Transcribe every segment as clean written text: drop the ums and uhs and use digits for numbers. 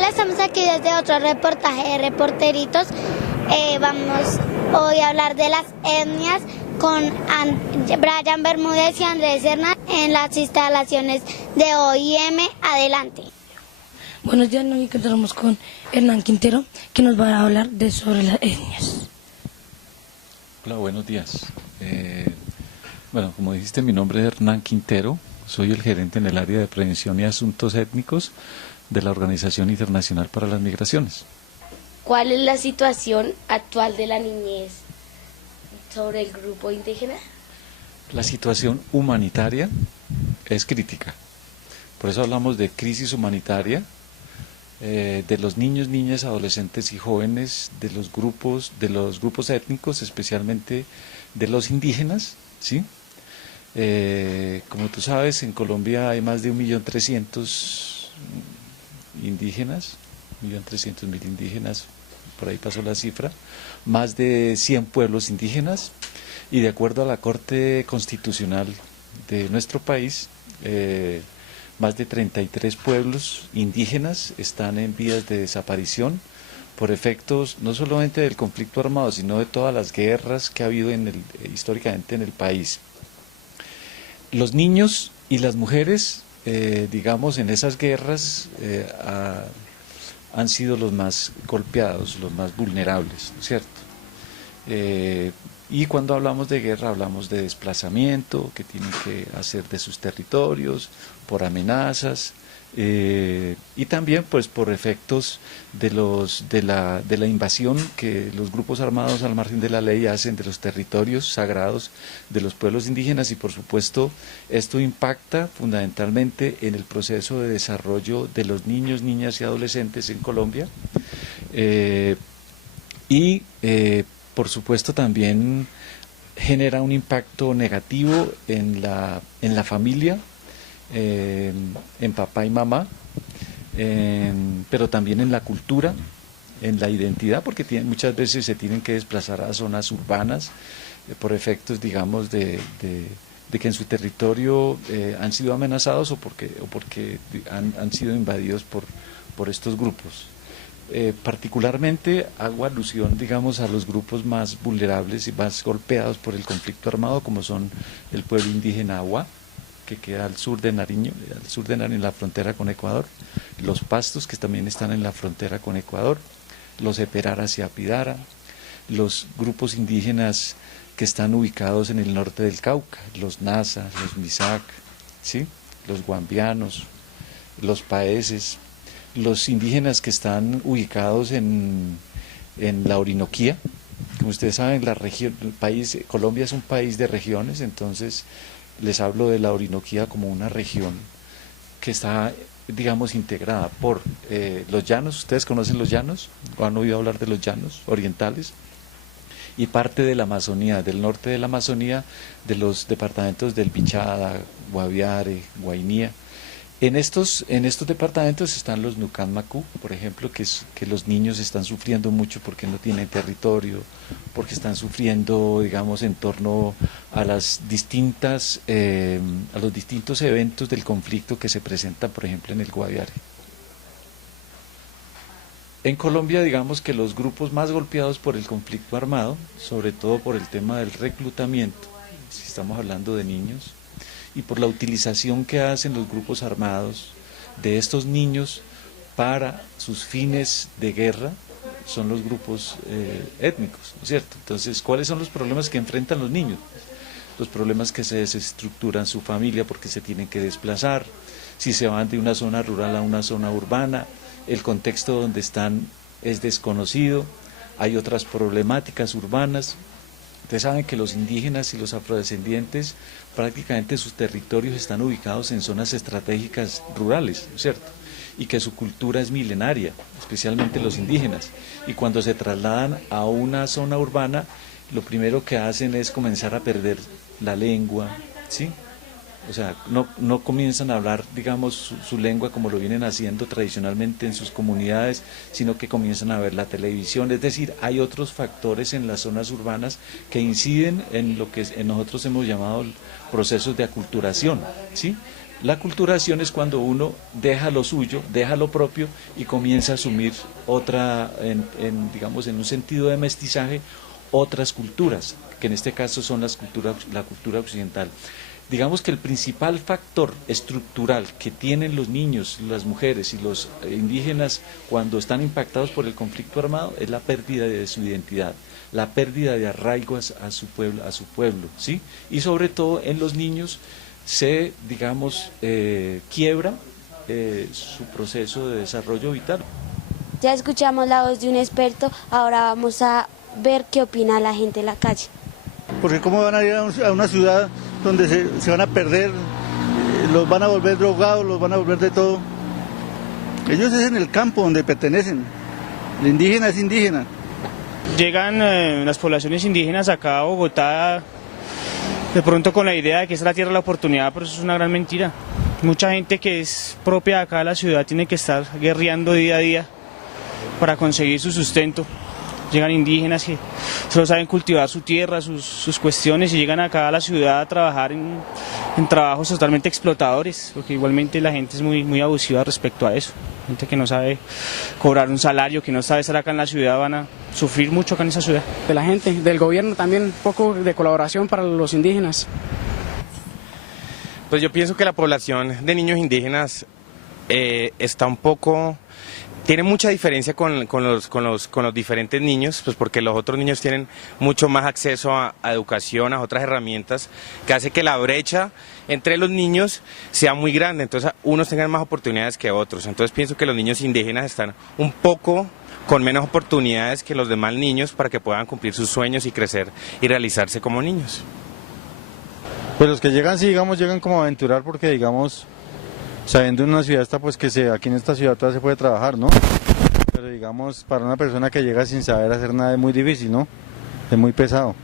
Hola, estamos aquí desde otro reportaje de Reporteritos. Vamos hoy a hablar de las etnias con Brian Bermúdez y Andrés Hernán en las instalaciones de OIM. Adelante. Buenos días, nos encontramos con Hernán Quintero, que nos va a hablar sobre las etnias. Hola, buenos días. Bueno, como dijiste, mi nombre es Hernán Quintero, soy el gerente en el área de prevención y asuntos étnicos de la Organización Internacional para las Migraciones. ¿Cuál es la situación actual de la niñez sobre el grupo indígena? La situación humanitaria es crítica, por eso hablamos de crisis humanitaria, de los niños, niñas, adolescentes y jóvenes, de los grupos étnicos, especialmente de los indígenas, ¿sí? Como tú sabes, en Colombia hay más de 1.300.000 indígenas, 1.300.000 indígenas, por ahí pasó la cifra, más de 100 pueblos indígenas, y de acuerdo a la Corte Constitucional de nuestro país, más de 33 pueblos indígenas están en vías de desaparición por efectos no solamente del conflicto armado, sino de todas las guerras que ha habido históricamente en el país. Los niños y las mujeres, digamos, en esas guerras han sido los más golpeados, los más vulnerables, ¿no es cierto? Y cuando hablamos de guerra hablamos de desplazamiento que tienen que hacer de sus territorios, por amenazas, y también pues por efectos de la invasión que los grupos armados al margen de la ley hacen de los territorios sagrados de los pueblos indígenas, y por supuesto esto impacta fundamentalmente en el proceso de desarrollo de los niños, niñas y adolescentes en Colombia, por supuesto también genera un impacto negativo en la familia, en papá y mamá, pero también en la cultura, en la identidad, porque muchas veces se tienen que desplazar a zonas urbanas por efectos, digamos, de que en su territorio han sido amenazados o porque han sido invadidos por estos grupos. Particularmente hago alusión, digamos, a los grupos más vulnerables y más golpeados por el conflicto armado, como son el pueblo indígena Awa, que queda al sur de Nariño, en la frontera con Ecuador, los pastos, que también están en la frontera con Ecuador, los Eperaras y Apidara, los grupos indígenas que están ubicados en el norte del Cauca, los Nasa, los Misak, ¿sí? Los guambianos, los paeses, los indígenas que están ubicados en la Orinoquía. Como ustedes saben, Colombia es un país de regiones, entonces les hablo de la Orinoquía como una región que está, digamos, integrada por los llanos. ¿Ustedes conocen los llanos o han oído hablar de los llanos orientales? Y parte de la Amazonía, del norte de la Amazonía, de los departamentos del Bichada, Guaviare, Guainía. En estos departamentos están los Nucán-Macú, por ejemplo, que los niños están sufriendo mucho porque no tienen territorio, porque están sufriendo, digamos, en torno a los distintos eventos del conflicto que se presentan, por ejemplo, en el Guaviare. En Colombia, digamos que los grupos más golpeados por el conflicto armado, sobre todo por el tema del reclutamiento, si estamos hablando de niños, y por la utilización que hacen los grupos armados de estos niños para sus fines de guerra, son los grupos étnicos, ¿no es cierto? Entonces, ¿cuáles son los problemas que enfrentan los niños? Los problemas que se desestructuran su familia porque se tienen que desplazar, si se van de una zona rural a una zona urbana, el contexto donde están es desconocido, hay otras problemáticas urbanas. Ustedes saben que los indígenas y los afrodescendientes prácticamente sus territorios están ubicados en zonas estratégicas rurales, ¿cierto? Y que su cultura es milenaria, especialmente los indígenas. Y cuando se trasladan a una zona urbana, lo primero que hacen es comenzar a perder la lengua, ¿sí? O sea, no comienzan a hablar, digamos, su lengua como lo vienen haciendo tradicionalmente en sus comunidades, sino que comienzan a ver la televisión. Es decir, hay otros factores en las zonas urbanas que inciden en lo que nosotros hemos llamado procesos de aculturación, ¿sí? La aculturación es cuando uno deja lo suyo, deja lo propio y comienza a asumir otra, digamos, en un sentido de mestizaje, otras culturas, que en este caso son la cultura occidental. Digamos que el principal factor estructural que tienen los niños, las mujeres y los indígenas cuando están impactados por el conflicto armado es la pérdida de su identidad, la pérdida de arraigo a su pueblo, ¿sí? Y sobre todo en los niños se, digamos, quiebra su proceso de desarrollo vital. Ya escuchamos la voz de un experto, ahora vamos a ver qué opina la gente en la calle. Porque cómo van a ir a una ciudad donde se van a perder, los van a volver drogados, los van a volver de todo. Ellos es en el campo donde pertenecen, el indígena es indígena. Llegan las poblaciones indígenas acá a Bogotá de pronto con la idea de que esta es la tierra de la oportunidad, pero eso es una gran mentira. Mucha gente que es propia de acá de la ciudad tiene que estar guerreando día a día para conseguir su sustento. Llegan indígenas que solo saben cultivar su tierra, sus cuestiones, y llegan acá a la ciudad a trabajar en trabajos totalmente explotadores, porque igualmente la gente es muy abusiva respecto a eso. Gente que no sabe cobrar un salario, que no sabe estar acá en la ciudad, van a sufrir mucho acá en esa ciudad. De la gente, del gobierno también, un poco de colaboración para los indígenas. Pues yo pienso que la población de niños indígenas está un poco... Tiene mucha diferencia con los diferentes niños, pues porque los otros niños tienen mucho más acceso a educación, a otras herramientas, que hace que la brecha entre los niños sea muy grande, entonces unos tengan más oportunidades que otros. Entonces pienso que los niños indígenas están un poco con menos oportunidades que los demás niños para que puedan cumplir sus sueños y crecer y realizarse como niños. Pues los que llegan, sí, digamos, llegan como a aventurar porque, digamos, sabiendo en una ciudad pues que aquí en esta ciudad todavía se puede trabajar, ¿no? Pero digamos, para una persona que llega sin saber hacer nada es muy difícil, ¿no? Es muy pesado.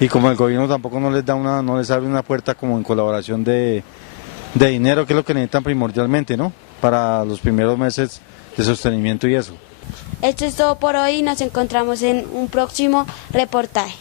Y como el gobierno tampoco no les abre una puerta como en colaboración de dinero, que es lo que necesitan primordialmente, ¿no? Para los primeros meses de sostenimiento y eso. Esto es todo por hoy, nos encontramos en un próximo reportaje.